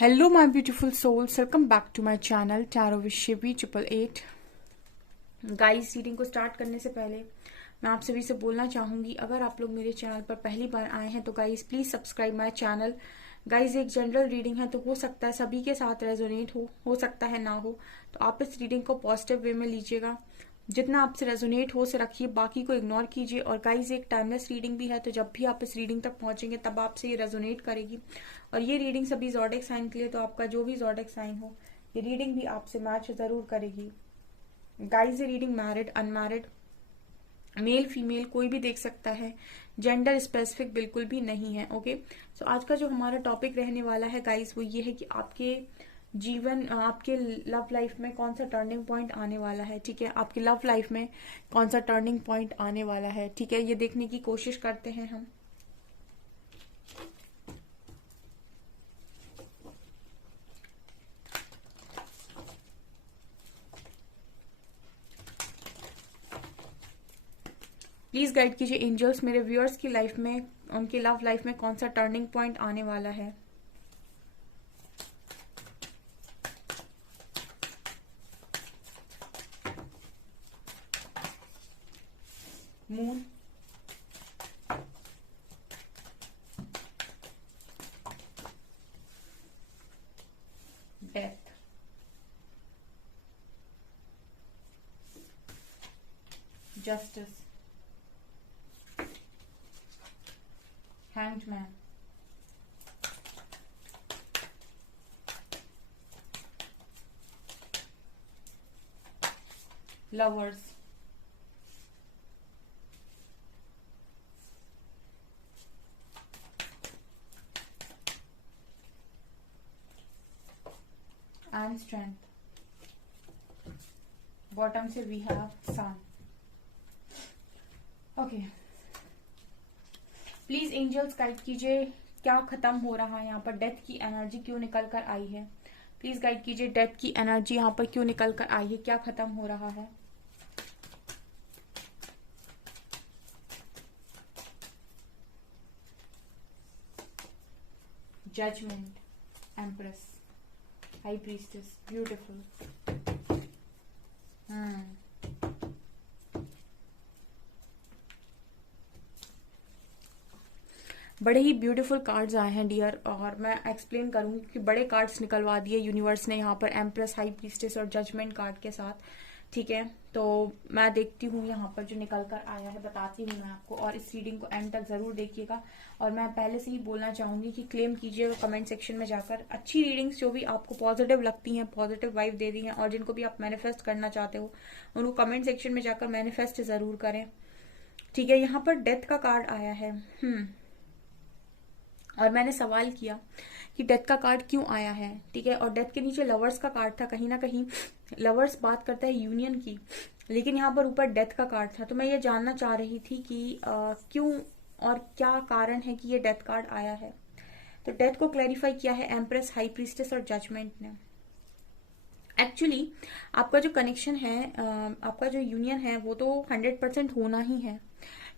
Hello my beautiful souls, welcome back to my channel tarot with Shivi 888। Guys, reading को start करने से पहले मैं आप सभी से बोलना चाहूंगी, अगर आप लोग मेरे चैनल पर पहली बार आए हैं तो guys please subscribe my channel. Guys, एक जनरल रीडिंग है तो हो सकता है सभी के साथ रेजोनेट हो सकता है ना हो, तो आप इस रीडिंग को पॉजिटिव वे में लीजिएगा। जितना आपसे रेजोनेट हो से रखिए, बाकी को इग्नोर कीजिए। और गाइज, एक टाइमलेस रीडिंग भी है, तो जब भी आप इस रीडिंग तक पहुंचेंगे तब आपसे ये रेजोनेट करेगी। और ये रीडिंग सभी ज़ोडिक साइन के लिए, तो आपका जो भी ज़ोडिक साइन हो ये रीडिंग भी आपसे मैच जरूर करेगी। गाइज, ये reading married, unmarried, male female कोई भी देख सकता है, जेंडर स्पेसिफिक बिल्कुल भी नहीं है। ओके, सो आज का जो हमारा टॉपिक रहने वाला है गाइज वो ये है कि आपके जीवन, आपके लव लाइफ में कौन सा टर्निंग पॉइंट आने वाला है। ठीक है, आपकी लव लाइफ में कौन सा टर्निंग पॉइंट आने वाला है। ठीक है, ये देखने की कोशिश करते हैं हम। प्लीज गाइड कीजिए एंजल्स, मेरे व्यूअर्स की लाइफ में, उनकी लव लाइफ में कौन सा टर्निंग पॉइंट आने वाला है। Moon, death, justice, hanged man, lovers, and strength. Bottom से we have sun. Okay, please angels guide कीजिए क्या खत्म हो रहा है यहाँ पर। डेथ की एनर्जी क्यों निकल कर आई है। प्लीज गाइड कीजिए डेथ की एनर्जी यहाँ पर क्यों निकल कर आई है, क्या खत्म हो रहा है। Judgement, empress, high priestess, beautiful. बड़े ही ब्यूटीफुल कार्ड्स आए हैं डियर, और मैं एक्सप्लेन करूंगी कि बड़े कार्ड्स निकलवा दिए यूनिवर्स ने यहाँ पर, एम्प्रेस, हाई प्रीस्टेस और जजमेंट कार्ड के साथ। ठीक है, तो मैं देखती हूँ यहाँ पर जो निकल कर आया है, बताती हूँ मैं आपको, और इस रीडिंग को एंड तक जरूर देखिएगा। और मैं पहले से ही बोलना चाहूंगी कि क्लेम कीजिएगा कमेंट सेक्शन में जाकर अच्छी रीडिंग्स जो भी आपको पॉजिटिव लगती हैं, पॉजिटिव वाइब दे रही हैं, और जिनको भी आप मैनिफेस्ट करना चाहते हो उनको कमेंट सेक्शन में जाकर मैनिफेस्ट जरूर करें। ठीक है, यहाँ पर डेथ का कार्ड आया है। और मैंने सवाल किया कि डेथ का कार्ड क्यों आया है। ठीक है, और डेथ के नीचे लवर्स का कार्ड था। कहीं ना कहीं लवर्स बात करता है यूनियन की, लेकिन यहाँ पर ऊपर डेथ का कार्ड था। तो मैं ये जानना चाह रही थी कि क्यों और क्या कारण है कि ये डेथ कार्ड आया है। तो डेथ को क्लैरिफाई किया है एम्प्रेस, हाई प्रीस्टेस और जजमेंट ने। एक्चुअली आपका जो कनेक्शन है, आपका जो यूनियन है वो तो 100% होना ही है।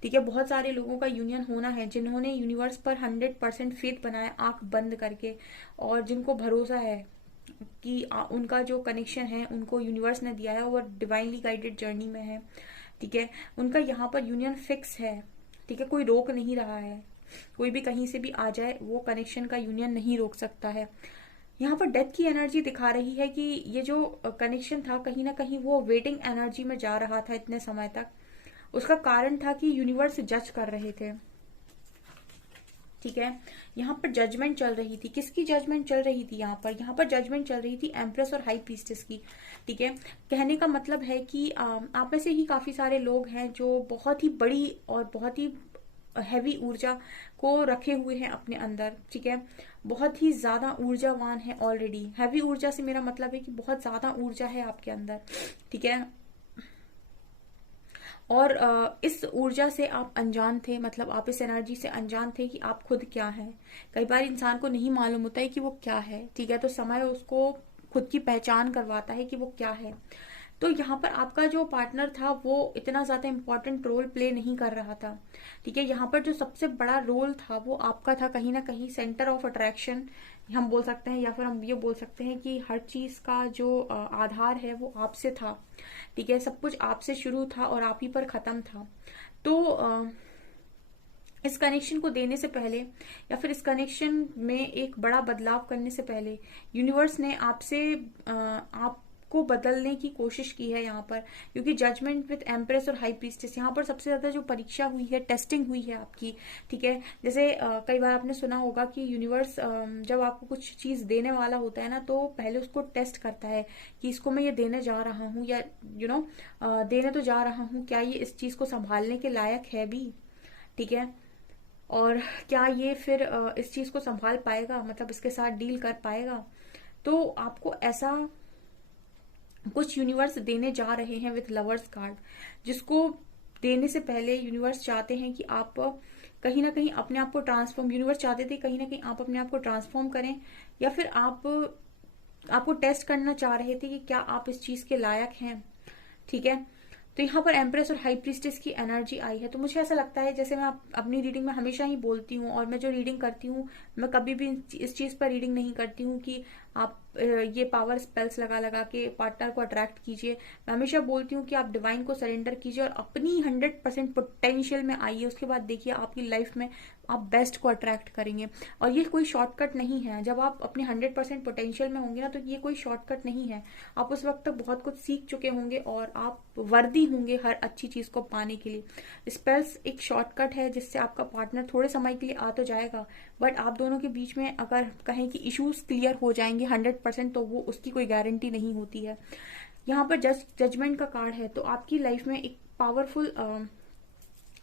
ठीक है, बहुत सारे लोगों का यूनियन होना है जिन्होंने यूनिवर्स पर 100% फेथ बनाया आंख बंद करके, और जिनको भरोसा है कि उनका जो कनेक्शन है उनको यूनिवर्स ने दिया है, वो डिवाइनली गाइडेड जर्नी में है। ठीक है, उनका यहाँ पर यूनियन फिक्स है। ठीक है, कोई रोक नहीं रहा है, कोई भी कहीं से भी आ जाए वो कनेक्शन का यूनियन नहीं रोक सकता है। यहाँ पर डेथ की एनर्जी दिखा रही है कि ये जो कनेक्शन था कहीं ना कहीं वो वेटिंग एनर्जी में जा रहा था इतने समय तक। उसका कारण था कि यूनिवर्स जज कर रहे थे। ठीक है, यहाँ पर जजमेंट चल रही थी। किसकी जजमेंट चल रही थी यहाँ पर जजमेंट चल रही थी एम्प्रेस और हाई प्रीस्टेस की। ठीक है, कहने का मतलब है कि आप में से ही काफी सारे लोग हैं जो बहुत ही बड़ी और बहुत ही हैवी ऊर्जा को रखे हुए हैं अपने अंदर। ठीक है, बहुत ही ज्यादा ऊर्जावान है ऑलरेडी। हैवी ऊर्जा से मेरा मतलब है कि बहुत ज्यादा ऊर्जा है आपके अंदर। ठीक है, और इस ऊर्जा से आप अनजान थे, मतलब आप इस एनर्जी से अनजान थे कि आप खुद क्या है। कई बार इंसान को नहीं मालूम होता है कि वो क्या है। ठीक है, तो समय उसको खुद की पहचान करवाता है कि वो क्या है। तो यहाँ पर आपका जो पार्टनर था वो इतना ज्यादा इंपॉर्टेंट रोल प्ले नहीं कर रहा था। ठीक है, यहाँ पर जो सबसे बड़ा रोल था वो आपका था, कहीं ना कहीं सेंटर ऑफ अट्रैक्शन हम बोल सकते हैं, या फिर हम ये बोल सकते हैं कि हर चीज का जो आधार है वो आपसे था, ठीक है। सब कुछ आपसे शुरू था और आप ही पर खत्म था। तो इस कनेक्शन को देने से पहले या फिर इस कनेक्शन में एक बड़ा बदलाव करने से पहले यूनिवर्स ने आपसे आपको बदलने की कोशिश की है यहाँ पर, क्योंकि जजमेंट विद एम्प्रेस और हाई प्रीस्टेस यहाँ पर सबसे ज्यादा जो परीक्षा हुई है, टेस्टिंग हुई है आपकी, ठीक है। जैसे कई बार आपने सुना होगा कि यूनिवर्स जब आपको कुछ चीज देने वाला होता है ना, तो पहले उसको टेस्ट करता है कि इसको मैं ये देने जा रहा हूँ, या देने तो जा रहा हूँ, क्या ये इस चीज को संभालने के लायक है भी, ठीक है। और क्या ये फिर इस चीज को संभाल पाएगा, मतलब इसके साथ डील कर पाएगा। तो आपको ऐसा कुछ यूनिवर्स देने जा रहे हैं विथ लवर्स कार्ड, जिसको देने से पहले यूनिवर्स चाहते हैं कि आप कहीं ना कहीं अपने आप को ट्रांसफॉर्म, यूनिवर्स चाहते थे कहीं ना कहीं आप अपने आप को ट्रांसफॉर्म करें, या फिर आपको टेस्ट करना चाह रहे थे कि क्या आप इस चीज के लायक हैं, ठीक है। तो यहाँ पर एम्प्रेस और हाई प्रीस्टेस की एनर्जी आई है। तो मुझे ऐसा लगता है, जैसे मैं अपनी रीडिंग में हमेशा ही बोलती हूँ, और मैं जो रीडिंग करती हूँ, मैं कभी भी इस चीज पर रीडिंग नहीं करती हूँ कि आप ये पावर स्पेल्स लगा लगा के पार्टनर को अट्रैक्ट कीजिए। मैं हमेशा बोलती हूँ कि आप डिवाइन को सरेंडर कीजिए और अपनी 100% पोटेंशियल में आइए। उसके बाद देखिए आपकी लाइफ में आप बेस्ट को अट्रैक्ट करेंगे। और ये कोई शॉर्टकट नहीं है। जब आप अपने 100% पोटेंशियल में होंगे ना, तो ये कोई शॉर्टकट नहीं है। आप उस वक्त तक बहुत कुछ सीख चुके होंगे और आप वर्दी होंगे हर अच्छी चीज को पाने के लिए। स्पेल्स एक शॉर्टकट है जिससे आपका पार्टनर थोड़े समय के लिए आ तो जाएगा, बट आप दोनों के बीच में अगर कहें कि इश्यूज क्लियर हो जाएंगे 100%, तो वो उसकी कोई गारंटी नहीं होती है। यहाँ पर जजमेंट का कार्ड है, तो आपकी लाइफ में एक पावरफुल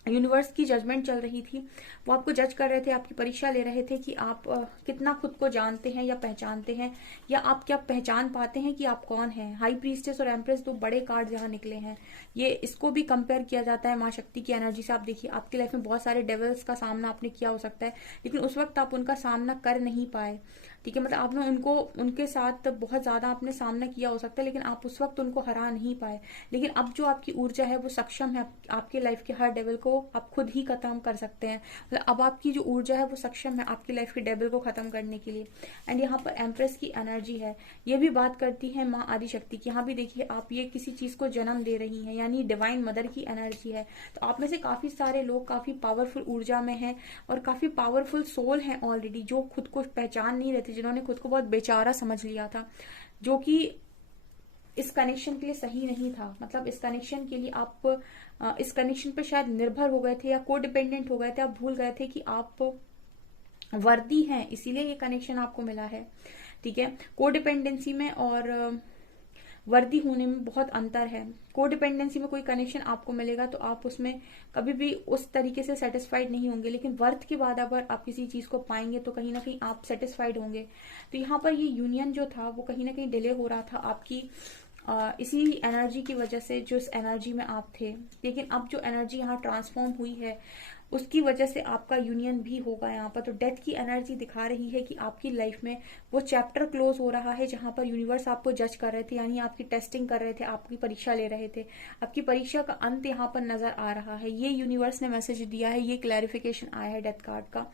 यूनिवर्स की जजमेंट चल रही थी। वो आपको जज कर रहे थे, आपकी परीक्षा ले रहे थे कि आप कितना खुद को जानते हैं या पहचानते हैं, या आप क्या पहचान पाते हैं कि आप कौन हैं। हाई प्रीस्टेस और एम्प्रेस दो बड़े कार्ड जहां निकले हैं, ये इसको भी कंपेयर किया जाता है माँ शक्ति की एनर्जी से। आप देखिए आपकी लाइफ में बहुत सारे डेविल्स का सामना आपने किया हो सकता है, लेकिन उस वक्त आप उनका सामना कर नहीं पाए, ठीक है। मतलब आपने उनके साथ बहुत ज्यादा आपने सामना किया हो सकता है, लेकिन आप उस वक्त उनको हरा नहीं पाए। लेकिन अब जो आपकी ऊर्जा है वो सक्षम है आपके लाइफ के हर डेविल को आप खुद ही खत्म कर सकते हैं। मतलब अब आपकी जो ऊर्जा है वो सक्षम है आपकी लाइफ के डेविल को खत्म करने के लिए। एंड यहाँ पर एम्प्रेस की एनर्जी है, ये भी बात करती है माँ आदि शक्ति की। यहाँ भी देखिए आप ये किसी चीज को जन्म दे रही हैं, यानी डिवाइन मदर की एनर्जी है। तो आप में से काफी सारे लोग काफी पावरफुल ऊर्जा में हैं और काफी पावरफुल सोल हैं ऑलरेडी, जो खुद को पहचान नहीं रहे थे, जिन्होंने खुद को बहुत बेचारा समझ लिया था, जो कि इस कनेक्शन के लिए सही नहीं था। मतलब इस कनेक्शन के लिए आप इस कनेक्शन पे शायद निर्भर हो गए थे या को डिपेंडेंट हो गए थे। आप भूल गए थे कि आप वर्दी हैं, इसीलिए ये कनेक्शन आपको मिला है, ठीक है। को डिपेंडेंसी में और वर्दी होने में बहुत अंतर है। को डिपेंडेंसी में कोई कनेक्शन आपको मिलेगा तो आप उसमें कभी भी उस तरीके से सेटिस्फाइड नहीं होंगे, लेकिन वर्थ के बाद अगर आप किसी चीज को पाएंगे तो कहीं ना कहीं आप सेटिस्फाइड होंगे। तो यहाँ पर ये यूनियन जो था वो कहीं ना कहीं डिले हो रहा था आपकी इसी एनर्जी की वजह से, जो इस एनर्जी में आप थे। लेकिन अब जो एनर्जी यहाँ ट्रांसफॉर्म हुई है उसकी वजह से आपका यूनियन भी होगा यहाँ पर। तो डेथ की एनर्जी दिखा रही है कि आपकी लाइफ में वो चैप्टर क्लोज हो रहा है जहां पर यूनिवर्स आपको जज कर रहे थे, यानी आपकी टेस्टिंग कर रहे थे, आपकी परीक्षा ले रहे थे। आपकी परीक्षा का अंत यहाँ पर नजर आ रहा है। ये यूनिवर्स ने मैसेज दिया है, ये क्लैरिफिकेशन आया है डेथ कार्ड का।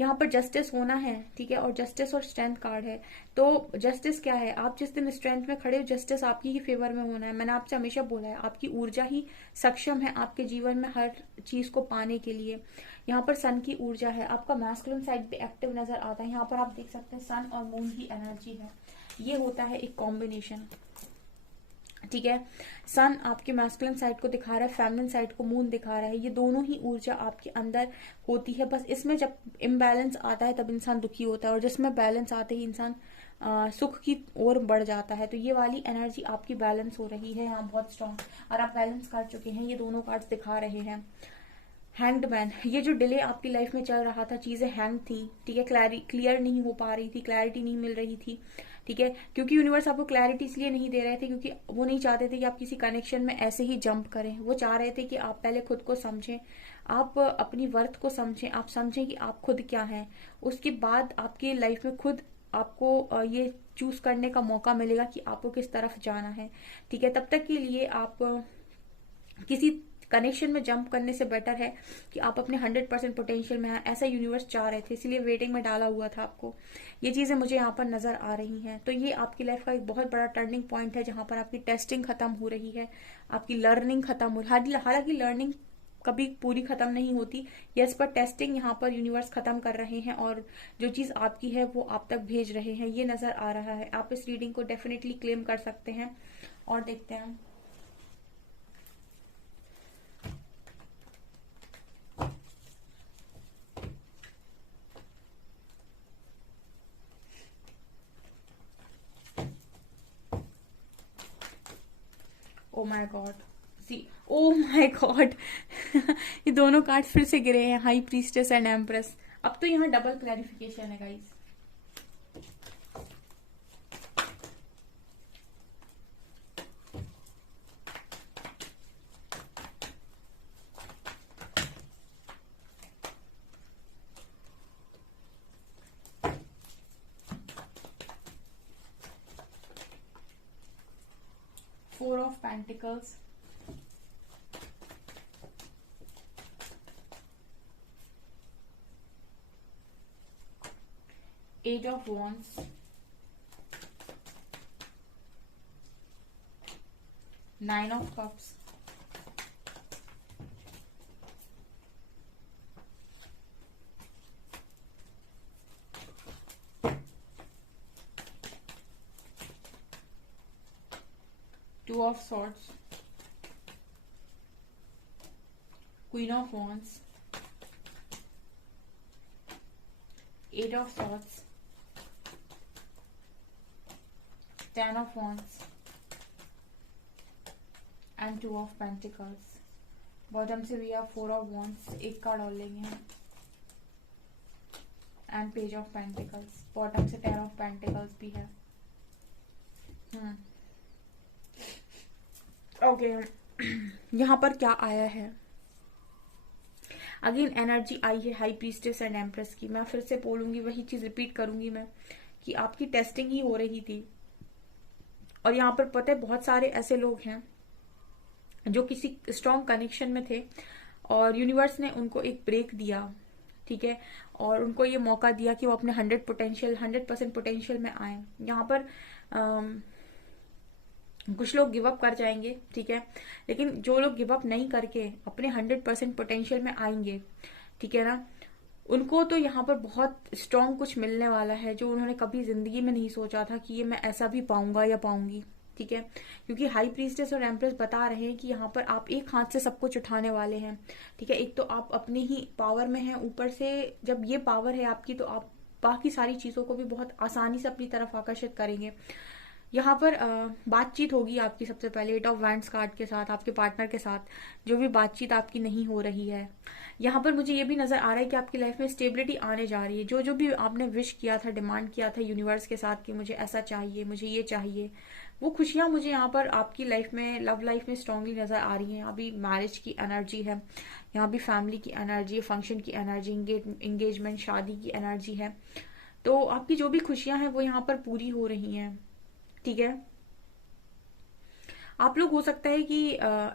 यहाँ पर जस्टिस होना है, ठीक है। और जस्टिस और स्ट्रेंथ कार्ड है। तो जस्टिस क्या है, आप जिस दिन स्ट्रेंथ में खड़े हो, जस्टिस आपकी ही फेवर में होना है। मैंने आपसे हमेशा बोला है आपकी ऊर्जा ही सक्षम है आपके जीवन में हर चीज को पाने के लिए। यहाँ पर सन की ऊर्जा है, आपका मैस्कुलिन साइड भी एक्टिव नजर आता है। यहाँ पर आप देख सकते हैं सन और मून की एनर्जी है। ये होता है एक कॉम्बिनेशन, ठीक है। सन आपके मैस्कुलिन साइड को दिखा रहा है, फेमिनिन साइड को मून दिखा रहा है। ये दोनों ही ऊर्जा आपके अंदर होती है, बस इसमें जब इम्बैलेंस आता है तब इंसान दुखी होता है, और जिसमें बैलेंस आते ही इंसान सुख की ओर बढ़ जाता है। तो ये वाली एनर्जी आपकी बैलेंस हो रही है यहाँ बहुत स्ट्रॉन्ग, और आप बैलेंस कर चुके हैं। ये दोनों कार्ड्स दिखा रहे हैं। हैंग्ड मैन, ये जो डिले आपकी लाइफ में चल रहा था, चीजें हैंग थी, ठीक है। क्लियर नहीं हो पा रही थी, क्लैरिटी नहीं मिल रही थी, ठीक है। क्योंकि यूनिवर्स आपको क्लैरिटी इसलिए नहीं दे रहे थे क्योंकि वो नहीं चाहते थे कि आप किसी कनेक्शन में ऐसे ही जंप करें। वो चाह रहे थे कि आप पहले खुद को समझें, आप अपनी वर्थ को समझें, आप समझें कि आप खुद क्या हैं। उसके बाद आपकी लाइफ में खुद आपको ये चूज करने का मौका मिलेगा कि आपको किस तरफ जाना है, ठीक है। तब तक के लिए आप किसी कनेक्शन में जंप करने से बेटर है कि आप अपने 100% पोटेंशियल में हैं। ऐसा यूनिवर्स चाह रहे थे, इसलिए वेटिंग में डाला हुआ था आपको। ये चीजें मुझे यहाँ पर नजर आ रही हैं। तो ये आपकी लाइफ का एक बहुत बड़ा टर्निंग पॉइंट है, जहां पर आपकी टेस्टिंग खत्म हो रही है, आपकी लर्निंग खत्म हो रही है। हालांकि लर्निंग कभी पूरी खत्म नहीं होती, यस, पर टेस्टिंग यहाँ पर यूनिवर्स खत्म कर रहे हैं और जो चीज आपकी है वो आप तक भेज रहे हैं, ये नजर आ रहा है। आप इस रीडिंग को डेफिनेटली क्लेम कर सकते हैं। और देखते हैं oh my God, see, oh my God ये दोनों कार्ड फिर से गिरे हैं, हाई प्रीस्टेस एंड एम्प्रेस। अब तो यहाँ डबल क्लैरिफिकेशन है guys. 4 of Pentacles, Eight of Wands, Nine of Cups, Two of Swords, Queen of Wands, Eight of Swords, Ten of Wands and Two of Pentacles। Bottom से भी आप 4 of Wands, एक card और लेंगे हम, and page of pentacles. Bottom से 10 of Pentacles भी है। ओके यहाँ पर क्या आया है, अगेन एनर्जी आई है हाई प्रीस्टेस एंड एम्प्रेस की। मैं फिर से बोलूंगी, वही चीज रिपीट करूंगी मैं, कि आपकी टेस्टिंग ही हो रही थी। और यहाँ पर पता है बहुत सारे ऐसे लोग हैं जो किसी स्ट्रॉन्ग कनेक्शन में थे और यूनिवर्स ने उनको एक ब्रेक दिया, ठीक है, और उनको ये मौका दिया कि वो अपने 100% पोटेंशियल में आए। यहाँ पर कुछ लोग गिव अप कर जाएंगे, ठीक है, लेकिन जो लोग गिव अप नहीं करके अपने 100% पोटेंशियल में आएंगे, ठीक है ना, उनको तो यहाँ पर बहुत स्ट्रॉन्ग कुछ मिलने वाला है, जो उन्होंने कभी जिंदगी में नहीं सोचा था कि ये मैं ऐसा भी पाऊंगा या पाऊंगी, ठीक है। क्योंकि हाई प्रीस्टेस और एम्प्रेस बता रहे हैं कि यहाँ पर आप एक हाथ से सब कुछ उठाने वाले हैं, ठीक है। एक तो आप अपने ही पावर में हैं, ऊपर से जब ये पावर है आपकी, तो आप बाकी सारी चीजों को भी बहुत आसानी से अपनी तरफ आकर्षित करेंगे। यहाँ पर बातचीत होगी आपकी सबसे पहले 8 ऑफ वैंड्स कार्ड के साथ, आपके पार्टनर के साथ, जो भी बातचीत आपकी नहीं हो रही है। यहाँ पर मुझे ये भी नजर आ रहा है कि आपकी लाइफ में स्टेबिलिटी आने जा रही है। जो जो भी आपने विश किया था, डिमांड किया था यूनिवर्स के साथ कि मुझे ऐसा चाहिए, मुझे ये चाहिए, वो खुशियां मुझे यहाँ पर आपकी लाइफ में, लव लाइफ में स्ट्रांगली नजर आ रही हैं। अभी मैरिज की एनर्जी है, यहाँ भी फैमिली की एनर्जी है, फंक्शन की एनर्जी, एंगेजमेंट, शादी की एनर्जी है। तो आपकी जो भी खुशियां हैं वो यहाँ पर पूरी हो रही हैं, ठीक है। आप लोग हो सकता है कि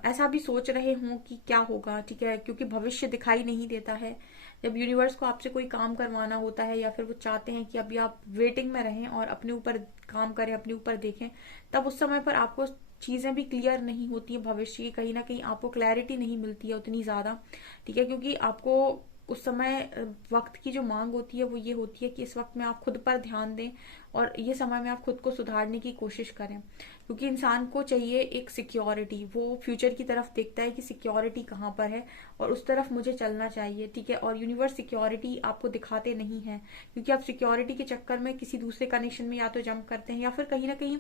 ऐसा भी सोच रहे हों कि क्या होगा, ठीक है, क्योंकि भविष्य दिखाई नहीं देता है। जब यूनिवर्स को आपसे कोई काम करवाना होता है या फिर वो चाहते हैं कि अभी आप वेटिंग में रहें और अपने ऊपर काम करें, अपने ऊपर देखें, तब उस समय पर आपको चीजें भी क्लियर नहीं होती है भविष्य की, कहीं ना कहीं आपको क्लैरिटी नहीं मिलती है उतनी ज्यादा, ठीक है। क्योंकि आपको उस समय वक्त की जो मांग होती है वो ये होती है कि इस वक्त में आप खुद पर ध्यान दें और ये समय में आप खुद को सुधारने की कोशिश करें। क्योंकि इंसान को चाहिए एक सिक्योरिटी, वो फ्यूचर की तरफ देखता है कि सिक्योरिटी कहाँ पर है और उस तरफ मुझे चलना चाहिए, ठीक है। और यूनिवर्स सिक्योरिटी आपको दिखाते नहीं है, क्योंकि आप सिक्योरिटी के चक्कर में किसी दूसरे कनेक्शन में या तो जंप करते हैं या फिर कहीं ना कहीं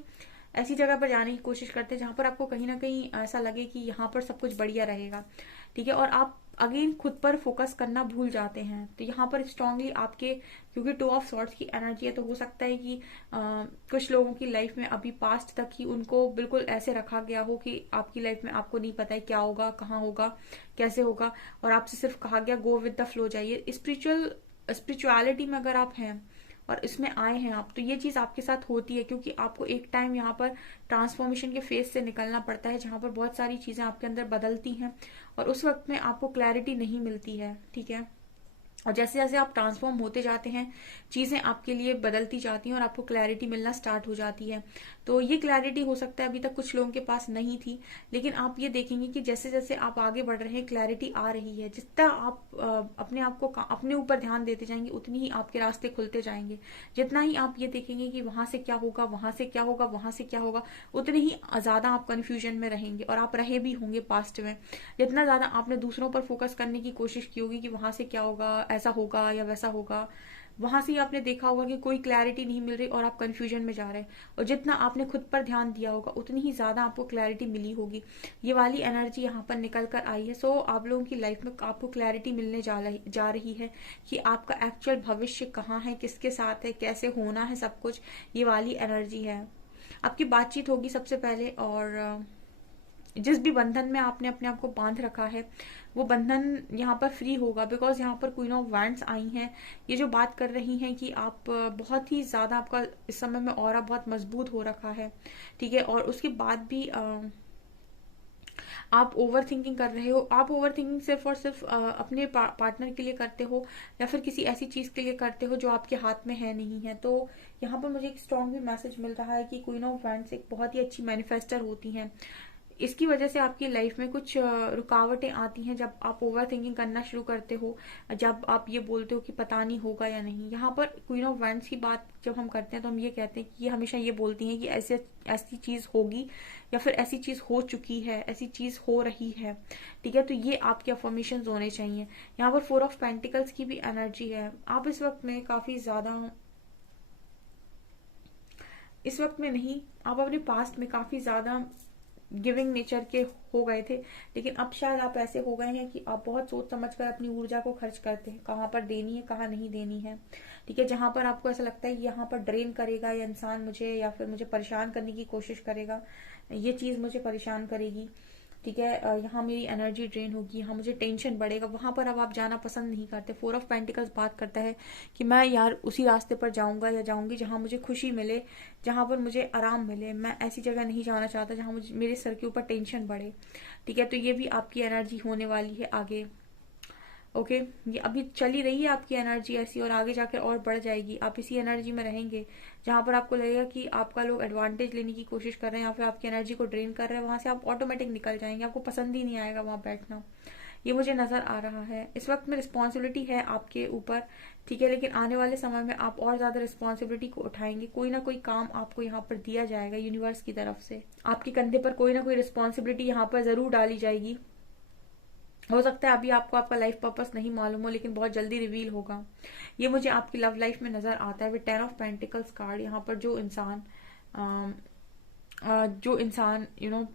ऐसी जगह पर जाने की कोशिश करते हैं जहां पर आपको कहीं ना कहीं ऐसा लगे कि यहाँ पर सब कुछ बढ़िया रहेगा, ठीक है। और आप अगेन खुद पर फोकस करना भूल जाते हैं। तो यहाँ पर स्ट्रांगली आपके, क्योंकि 2 ऑफ सॉर्ड्स की एनर्जी है, तो हो सकता है कि कुछ लोगों की लाइफ में अभी पास्ट तक ही उनको बिल्कुल ऐसे रखा गया हो कि आपकी लाइफ में आपको नहीं पता है क्या होगा, कहाँ होगा, कैसे होगा, और आपसे सिर्फ कहा गया गो विद द फ्लो, जाइए। स्पिरिचुअलिटी में अगर आप हैं और इसमें आए हैं आप, तो ये चीज आपके साथ होती है क्योंकि आपको एक टाइम यहाँ पर ट्रांसफॉर्मेशन के फेज से निकलना पड़ता है जहां पर बहुत सारी चीजें आपके अंदर बदलती हैं और उस वक्त में आपको क्लैरिटी नहीं मिलती है, ठीक है। और जैसे जैसे आप ट्रांसफॉर्म होते जाते हैं चीजें आपके लिए बदलती जाती हैं और आपको क्लैरिटी मिलना स्टार्ट हो जाती है। तो ये क्लैरिटी हो सकता है अभी तक कुछ लोगों के पास नहीं थी, लेकिन आप ये देखेंगे कि जैसे जैसे आप आगे बढ़ रहे हैं क्लैरिटी आ रही है। जितना आप अपने आप को अपने ऊपर ध्यान देते जाएंगे उतनी ही आपके रास्ते खुलते जाएंगे। जितना ही आप ये देखेंगे कि वहां से क्या होगा, वहां से क्या होगा, वहां से क्या होगा, उतने ही ज्यादा आप कंफ्यूजन में रहेंगे और आप रहे भी होंगे पास्ट में। जितना ज्यादा आपने दूसरों पर फोकस करने की कोशिश की होगी कि वहां से क्या होगा, ऐसा होगा या वैसा होगा, वहां से ही आपने देखा होगा कि कोई क्लैरिटी नहीं मिल रही और आप कंफ्यूजन में जा रहे हैं। और जितना आपने खुद पर ध्यान दिया होगा उतनी ही ज्यादा आपको क्लैरिटी मिली होगी। ये वाली एनर्जी यहाँ पर निकल कर आई है। सो आप लोगों की लाइफ में आपको क्लैरिटी मिलने जा रही है कि आपका एक्चुअल भविष्य कहाँ है, किसके साथ है, कैसे होना है, सब कुछ ये वाली एनर्जी है। आपकी बातचीत होगी सबसे पहले, और जिस भी बंधन में आपने अपने आप को बांध रखा है वो बंधन यहाँ पर फ्री होगा, बिकॉज यहाँ पर क्वीन ऑफ वैंड्स आई हैं। ये जो बात कर रही हैं कि आप बहुत ही ज्यादा, आपका इस समय में ऑरा बहुत मजबूत हो रखा है, ठीक है। और उसके बाद भी आप ओवर थिंकिंग कर रहे हो। आप ओवर थिंकिंग सिर्फ और सिर्फ अपने पार्टनर के लिए करते हो या फिर किसी ऐसी चीज के लिए करते हो जो आपके हाथ में है नहीं है। तो यहाँ पर मुझे एक स्ट्रॉन्ग भी मैसेज मिल रहा है कि क्वीन ऑफ वैंड्स एक बहुत ही अच्छी मैनिफेस्टर होती हैं। इसकी वजह से आपकी लाइफ में कुछ रुकावटें आती हैं जब आप ओवर थिंकिंग करना शुरू करते हो, जब आप ये बोलते हो कि पता नहीं होगा या नहीं। यहाँ पर क्वीन ऑफ वैंड्स की बात जब हम करते हैं तो हम ये कहते हैं कि ये हमेशा ये बोलती हैं कि ऐसी चीज होगी या फिर ऐसी चीज हो चुकी है, ऐसी चीज हो रही है, ठीक है। तो ये आपके अफर्मेशंस होने चाहिए। यहाँ पर 4 ऑफ पेंटिकल्स की भी एनर्जी है। आप इस वक्त में काफी ज्यादा, इस वक्त में नहीं, आप अपने पास्ट में काफी ज्यादा गिविंग नेचर के हो गए थे, लेकिन अब शायद आप ऐसे हो गए हैं कि आप बहुत सोच समझ कर अपनी ऊर्जा को खर्च करते हैं, कहाँ पर देनी है कहाँ नहीं देनी है, ठीक है। जहां पर आपको ऐसा लगता है कि यहाँ पर ड्रेन करेगा या इंसान मुझे, या फिर मुझे परेशान करने की कोशिश करेगा, ये चीज मुझे परेशान करेगी, ठीक है, यहाँ मेरी एनर्जी ड्रेन होगी, यहाँ मुझे टेंशन बढ़ेगा, वहां पर अब आप जाना पसंद नहीं करते। 4 ऑफ पेंटिकल्स बात करता है कि मैं यार उसी रास्ते पर जाऊंगा या जाऊंगी जहां मुझे खुशी मिले, जहां पर मुझे आराम मिले। मैं ऐसी जगह नहीं जाना चाहता जहां मुझे मेरे सर के ऊपर टेंशन बढ़े, ठीक है। तो ये भी आपकी एनर्जी होने वाली है आगे, ओके। ये अभी चली रही है आपकी एनर्जी ऐसी और आगे जाकर और बढ़ जाएगी। आप इसी एनर्जी में रहेंगे जहां पर आपको लगेगा कि आपका लोग एडवांटेज लेने की कोशिश कर रहे हैं या फिर आपकी एनर्जी को ड्रेन कर रहे हैं, वहां से आप ऑटोमेटिक निकल जाएंगे, आपको पसंद ही नहीं आएगा वहां बैठना। ये मुझे नजर आ रहा है। इस वक्त में रिस्पॉन्सिबिलिटी है आपके ऊपर, ठीक है, लेकिन आने वाले समय में आप और ज्यादा रिस्पॉन्सिबिलिटी को उठाएंगे। कोई ना कोई काम आपको यहाँ पर दिया जाएगा यूनिवर्स की तरफ से, आपके कंधे पर कोई ना कोई रिस्पॉन्सिबिलिटी यहाँ पर जरूर डाली जाएगी। हो सकता है अभी आपको आपका लाइफ पर्पस नहीं मालूम हो, लेकिन बहुत जल्दी रिवील होगा। ये मुझे आपकी लव लाइफ में नजर आता है विद 10 ऑफ पेंटिकल्स कार्ड। यहाँ पर जो इंसान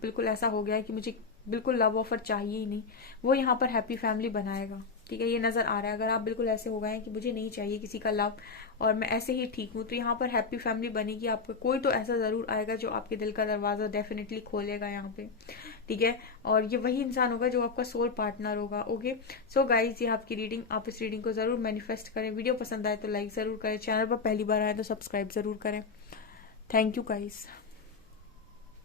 बिल्कुल ऐसा हो गया है कि मुझे बिल्कुल लव ऑफर चाहिए ही नहीं, वो यहाँ पर हैप्पी फैमिली बनाएगा, ठीक है। ये नजर आ रहा है अगर आप बिल्कुल ऐसे हो गए हैं कि मुझे नहीं चाहिए किसी का लव और मैं ऐसे ही ठीक हूँ, तो यहाँ पर हैप्पी फैमिली बनेगी। आपका कोई तो ऐसा जरूर आएगा जो आपके दिल का दरवाजा डेफिनेटली खोलेगा यहाँ पे, ठीक है। और ये वही इंसान होगा जो आपका सोल पार्टनर होगा, ओके। सो गाइज, ये आपकी रीडिंग, आप इस रीडिंग को जरूर मैनिफेस्ट करें। वीडियो पसंद आए तो लाइक जरूर करें, चैनल पर पहली बार आए तो सब्सक्राइब जरूर करें। Thank you guys.